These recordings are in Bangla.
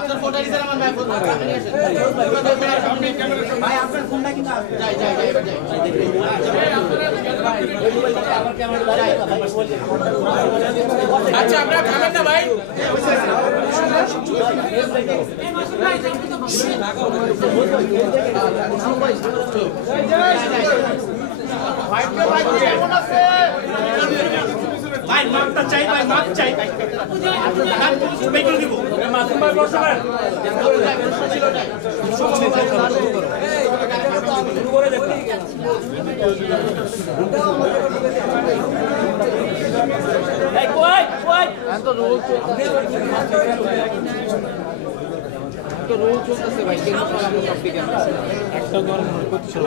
আপনার ফোনটা দিছেন আমার ভাই ফোন আপনি নিয়ে আসেন ভাই আপনার ফোনটা কিন্তু আসবে যাই যাই যাই এবার যাই আমার ক্যামেরা যাই আচ্ছা আপনারা থামেন না ভাই ভাই মাপটা চাই ভাই মাপ চাই ভাই বের করে দিব মাসুম ভাই প্রশ্ন করেন প্রশ্ন ছিল না শুরু করে দেব এই কই কই আমি তো রোল তো রোল চলতেছে ভাই কেন আমরা টপিক একটা গরম করতে শুরু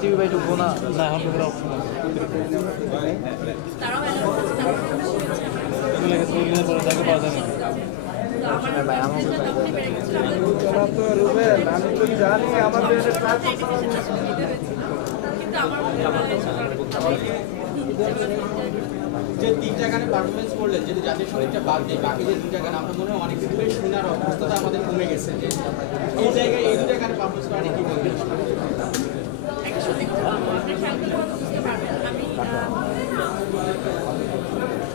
টিভি ভাই তো গোনা না এখন পুরো অপশন তারাও এলো লাগে তো পরে দেখে পাওয়া যাবে ভাই আমাকে তো রুবেল আমি তো জানি আমাদের কিন্তু আমার যে তিনটা গানে পারফরমেন্স করলেন যদি জাতীয় সঙ্গীতটা বাদ দিয়ে বাকি যে দুইটা গান আমরা মনে হয় অনেক কিছু শোনার অবস্থাটা আমাদের কমে গেছে যে এই জায়গায় এই দুইটা গানে পারফরমেন্স করা কি বলবেন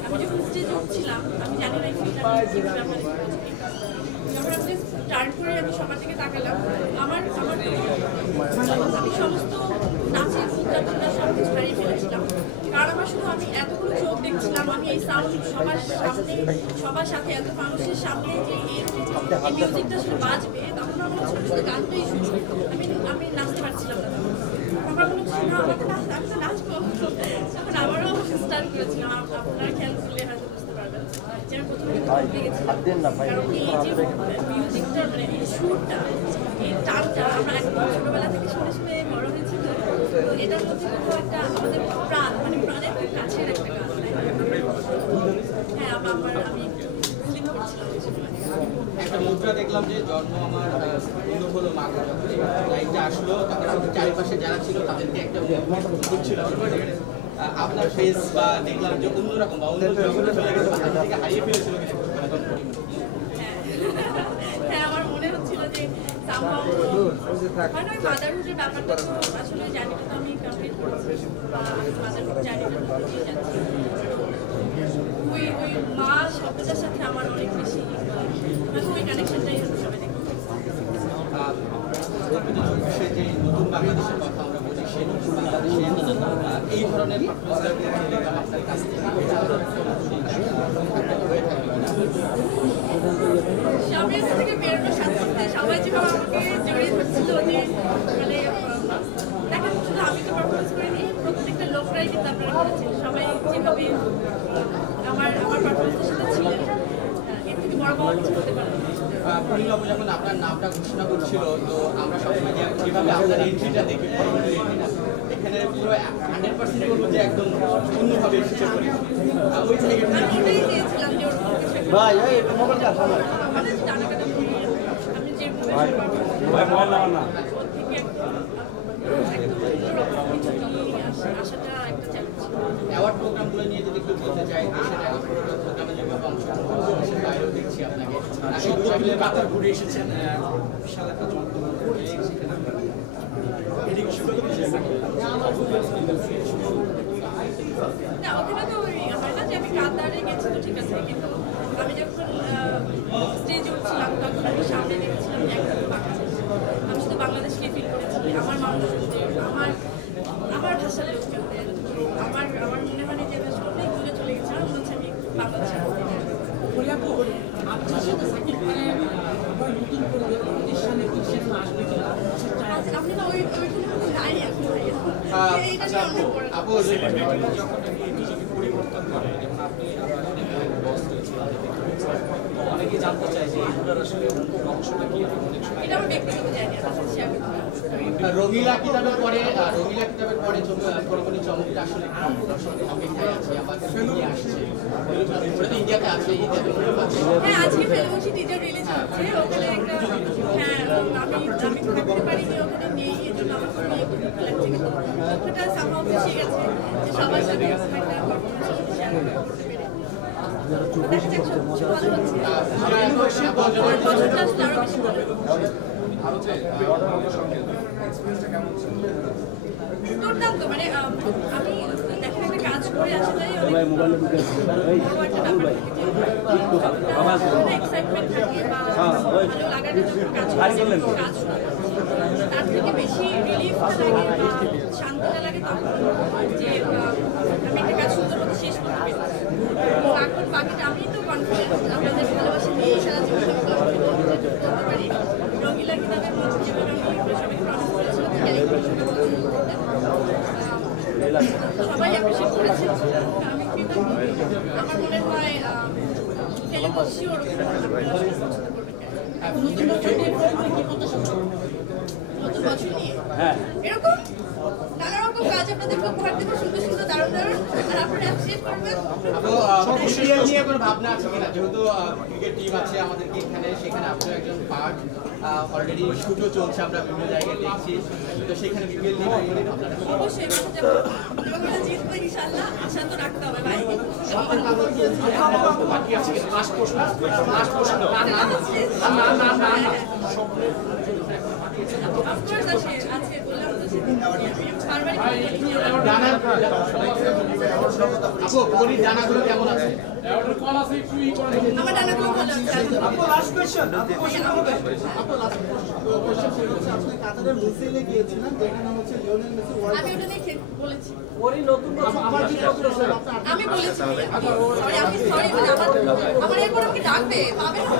আমি যখন স্টেজে উঠছিলাম আমি জানি না যখন আমি স্টার্ট করে আমি সবার দিকে তাকালাম আমার আমি সমস্ত নাচের উদ্যাপনটা সব কিছু হারিয়ে ফেলেছিলাম কারণ আমার শুধু আমি এতগুলো চোখ দেখছিলাম আমি এই সাউন্ড সবার সামনে সবার সাথে এত মানুষের সামনে যে এই মিউজিকটা শুধু বাজবে তখন আমার শুধু গানটাই শুনছি আমি নাচতে পারছিলাম না আমার মনে হচ্ছে না আমাকে আমি তো নাচবো তখন আবারও স্টার্ট করেছিলাম আপনারা খেয়াল করলে হয়তো বুঝতে পারবেন যে আমি প্রথমে ঘুরতে গেছিলাম কারণ এই যে মিউজিকটা মানে এই সুরটা এই টানটা আমরা একদম ছোটবেলা থেকে শুনে শুনে বড় হয়েছি তো এটার মধ্যে কোনো একটা আমাদের প্রাণ মানে প্রাণের খুব কাছের একটা গান হ্যাঁ আমি ফিলিং করছিলাম একটা মুদ্রা দেখলাম যে জন্ম আমার পূর্ণ হলো মা লাইনটা আসলো তারপরে চারিপাশে যারা ছিল তাদেরকে একটা ছিল আপনার ফেস বা দেখলাম যে অন্যরকম বা অন্য জগতে চলে গেছে বাচ্চা থেকে হারিয়ে ফেলেছিল হ্যাঁ আমার মনে হচ্ছিল যে মানে মাদারহুডের ব্যাপারটা তো আসলে জার্নিটা তো আমি কমপ্লিট করেছি মাদারহুড জার্নিটা করতেই যাচ্ছি ওই মা শব্দটার সাথে আমার অনেক বেশি ওই কানেকশনটাই সবাই দেখতে যে নতুন বাংলাদেশের কথা আমরা বলি সেই নতুন বাংলাদেশে এই ধরনের আপনার কাছ থেকে সামনের থেকে বেরোনোর সাথে সাথে সবাই যেভাবে আমাকে জড়িয়ে ধরছিল যে মানে দেখা শুধু আমি তো পারফরমেন্স করিনি প্রত্যেকটা লোকরাই কিন্তু আপনারা করেছেন সবাই যেভাবে আমার পারফরমেন্সের সাথে ছিলেন এর থেকে বড় বড় কিছু হতে পারে পরিণব যখন আপনার নামটা ঘোষণা করছিল তো আমরা সবসময় যেভাবে আপনার এন্ট্রিটা দেখি এখানে পুরো 100% বলবো যে একদম অন্যভাবে এসেছে ওই থেকে ওটাই চেয়েছিলাম যে ভাই এই মোবাইলটা সামনে আমাদের জানাকাটা আমি যে ভাই মোবাইল নাম্বার না আশাটা একটা চ্যালেঞ্জ অ্যাওয়ার্ড প্রোগ্রামগুলো নিয়ে যদি একটু বলতে চাই দেশের অ্যাওয়ার্ড প্রোগ্রামে যেভাবে অংশগ্রহণ করছেন বাইরেও দেখছি আপনাকে আসলে বাতার ঘুরে এসেছেন বিশাল একটা না ওখানে তো হয় না যে আমি কাতারে গেছি তো ঠিক আছে কিন্তু আমি যখন স্টেজে উঠছিলাম তখন আমি সামনে দেখেছিলাম আমি শুধু বাংলাদেশকে ফিল করেছি আমার মানুষ আমার ভাষার লোকজনদের আমার মনে হয় যে দেশ অনেক দূরে চলে গেছে আর মনে হচ্ছে আমি বাংলাদেশের আপনি না ওই নাই আপু পরিবর্তন করে যেমন আপনি অনেকে জানতে চাই যে এগুলোর আসলে অংশটা কি এটা আমার ব্যক্তিগত জায়গা রঙিলা কিতাবের পরে পরবর্তী চমকটা আসলে অপেক্ষায় আছে আমাদের নিয়ে আসছে ইন্ডিয়াতে আছে হ্যাঁ আজকে ফেলুছি টিজার রিলিজ হচ্ছে ওখানে একটা হ্যাঁ আমি করতে পারি যে ওখানে নেই এই জন্য আমার খুবই লাগছে কিন্তু ওটা সামহাও খুশি গেছে যে সবার সাথে একটা পারফরমেন্স শেয়ার করতে পেরে দেখা যাক সবকিছু ভালো হচ্ছে। পরের বছরটা আসলে আরো বেশি ভালো হবে। দুর্দান্ত, মানে আমি দেখেন একটা কাজ করে আসলে বড় একটা ব্যাপার থাকে, এক্সাইটমেন্ট থাকে বা ভালো লাগার জন্য কাজ তার থেকে বেশি রিলিফটা লাগে বা শান্তিটা লাগে তখন যে আমি একটা কাজ সুন্দর মতো শেষ করতে পেরেছি। এখন বাকিটা আমি তো কনফিডেন্ট আমাদের ভালোবাসা নিয়ে সারা জীবন করতে পারি। রঙিলা কিতাবের মধ্যে যেভাবে আমি সবাই প্রমিস করেছিলাম সবাই অ্যাপ্রিশিয়েট করেছে, আমি কৃতজ্ঞ। আমার মনে হয় ফেলে বসছি ওরকম নতুন বছর নিয়ে এরকম নানা রকম কাজ আপনাদের উপহার দেবো, সুন্দর সুন্দর দারুণ দারুণ, আর আপনারা অ্যাপ্রিশিয়েট করবেন। সিরিয়াল নিয়ে কোনো ভাবনা আছে কিনা, যেহেতু ক্রিকেট টিম আছে আমাদের এখানে, সেখানে আপনি একজন পার্ট, অলরেডি শুটও চলছে, আমরা বিভিন্ন জায়গায় দেখছি, তো সেখানে বিপিএল নিয়ে অবশ্যই বসে যাবো এবং আমরা জিতবো ইনশাআল্লাহ, আশা তো রাখতে হবে ভাই। বাকি আছে লাস্ট প্রশ্ন অফকোর্স আছে বললাম তো সেদিন পারিবারিক আপু পরির ডানাগুলো কেমন আছে? আমার ডানাগুলো ভালো আছে। আপু লাস্ট কোশ্চেন, আপু আপনি কাতারের লুসেলে গিয়েছিলেন, যেখানে হচ্ছে লিওনেল মেসি ওয়ার্ল্ড আমি ওটা দেখে বলেছি, ওরই নতুন আমার কি আমি বলেছি সরি, আমি সরি, মানে আমার এরপর আমাকে ডাকবে পাবে না।